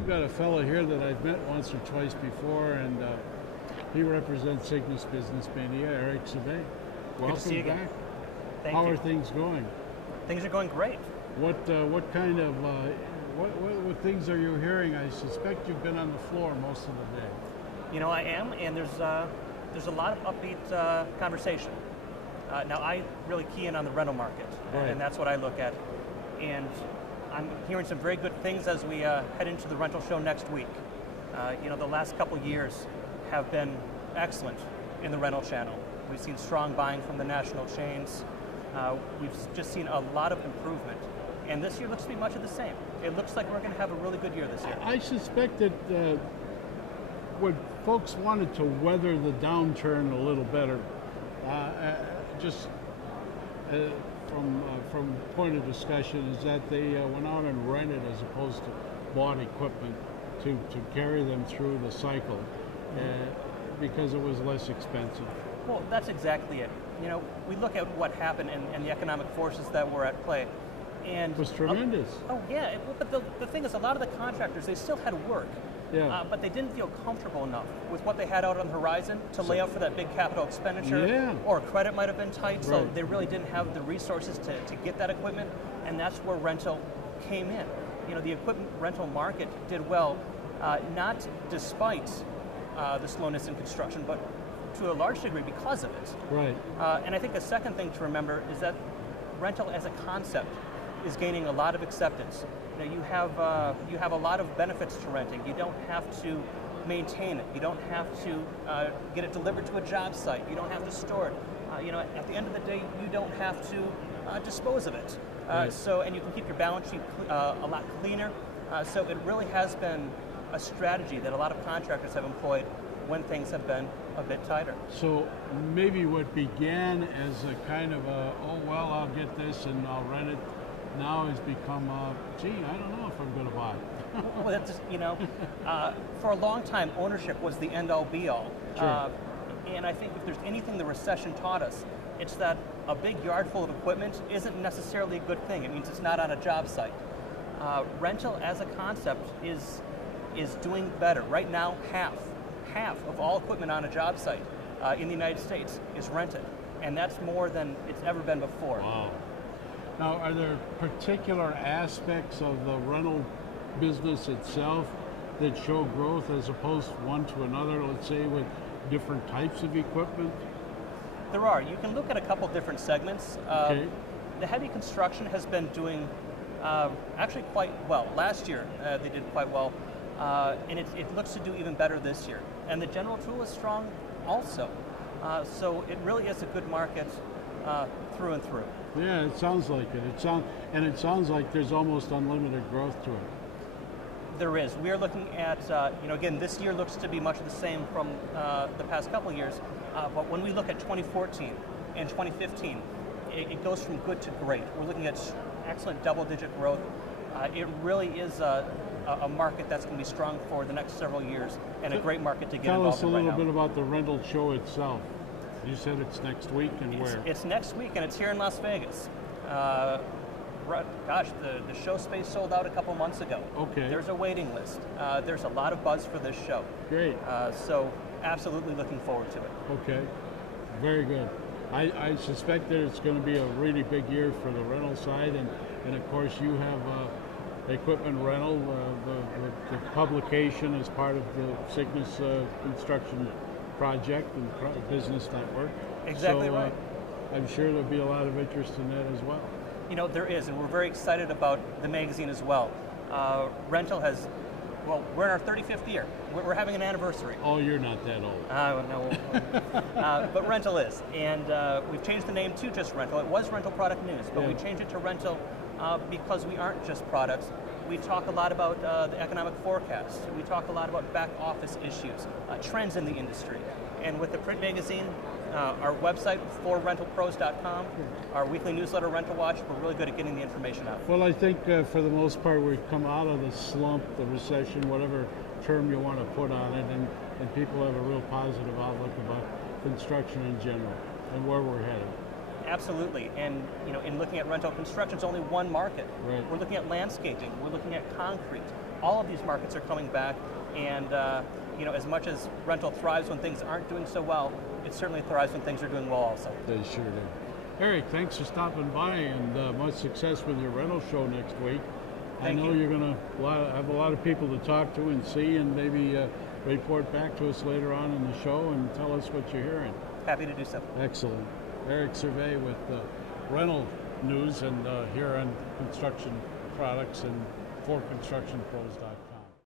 we've got a fellow here that I've met once or twice before, and he represents Cygnus Business Media, Eric Servais. Good to see you Welcome again. back. Thank How you. are things going? Things are going great. What kind of what things are you hearing? I suspect you've been on the floor most of the day. You know, I am, and there's a lot of upbeat conversation. Now, I really key in on the rental market, Right. and that's what I look at. And I'm hearing some very good things as we head into the rental show next week. You know, the last couple years have been excellent in the rental channel. We've seen strong buying from the national chains. We've just seen a lot of improvement. And this year looks to be much of the same. It looks like we're going to have a really good year this year. I suspect that when folks wanted to weather the downturn a little better, just from point of discussion, is that they went out and rented as opposed to bought equipment to carry them through the cycle because it was less expensive. Well, that's exactly it. You know, we look at what happened and the economic forces that were at play. And It was tremendous. Oh yeah, but the thing is, a lot of the contractors, they still had work. Yeah. But they didn't feel comfortable enough with what they had out on the horizon to lay out for that big capital expenditure, Yeah. or credit might have been tight, so Right. they really didn't have the resources to get that equipment, and that's where rental came in. You know, the equipment rental market did well, not despite the slowness in construction, but to a large degree because of it. Right. And I think the second thing to remember is that rental as a concept is gaining a lot of acceptance. You know, you have a lot of benefits to renting. You don't have to maintain it. You don't have to get it delivered to a job site. You don't have to store it. You know, at the end of the day, you don't have to dispose of it. Right. And you can keep your balance sheet a lot cleaner. So it really has been a strategy that a lot of contractors have employed when things have been a bit tighter. So maybe what began as a kind of a, oh well, I'll get this and I'll rent it, now has become, gee, I don't know if I'm going to buy it. Well, that's just, you know, for a long time, ownership was the end-all, be-all. Sure. And I think if there's anything the recession taught us, it's that a big yard full of equipment isn't necessarily a good thing. It means it's not on a job site. Rental as a concept is doing better. Right now, half of all equipment on a job site in the United States is rented. And that's more than it's ever been before. Wow. Now, are there particular aspects of the rental business itself that show growth as opposed one to another, let's say with different types of equipment? There are. You can look at a couple different segments. Okay. The heavy construction has been doing actually quite well. Last year they did quite well, and it looks to do even better this year. And the general tool is strong also. So it really is a good market through and through. Yeah, it sounds like it. It sounds like there's almost unlimited growth to it. There is. We are looking at, you know, again, this year looks to be much the same from the past couple of years, but when we look at 2014 and 2015, it goes from good to great. We're looking at excellent double-digit growth. It really is a market that's going to be strong for the next several years, and a great market to get Tell us involved a in right little now. bit about the rental show itself. You said it's next week and where? It's next week, and it's here in Las Vegas. Gosh, the show space sold out a couple months ago. Okay. There's a waiting list. There's a lot of buzz for this show. Great. So absolutely looking forward to it. Okay, very good. I suspect that it's going to be a really big year for the rental side, and of course you have equipment rental, the publication as part of the Cygnus construction project and business network. Exactly So, right. I'm sure there'll be a lot of interest in that as well. You know, there is, and we're very excited about the magazine as well. Rental has, well, we're in our 35th year. We're having an anniversary. Oh, you're not that old. No, but Rental is, and we've changed the name to just Rental. It was Rental Product News, but we Yeah. changed it to Rental because we aren't just products. We talk a lot about the economic forecast. We talk a lot about back office issues, trends in the industry. And with the print magazine, our website, forrentalpros.com, our weekly newsletter, Rental Watch, we're really good at getting the information out. Well, I think for the most part we've come out of the slump, the recession, whatever term you want to put on it, and people have a real positive outlook about construction in general and where we're headed. Absolutely, and you know, in looking at rental construction, it's only one market. Right. We're looking at landscaping, we're looking at concrete, all of these markets are coming back, and you know, as much as rental thrives when things aren't doing so well, it certainly thrives when things are doing well also. They sure do. Eric, thanks for stopping by, and much success with your rental show next week. Thank I know you. you're going to have a lot of people to talk to and see, and maybe report back to us later on in the show and tell us what you're hearing. Happy to do so. Excellent. Eric Servais with rental news and here on construction products and for constructionpros.com.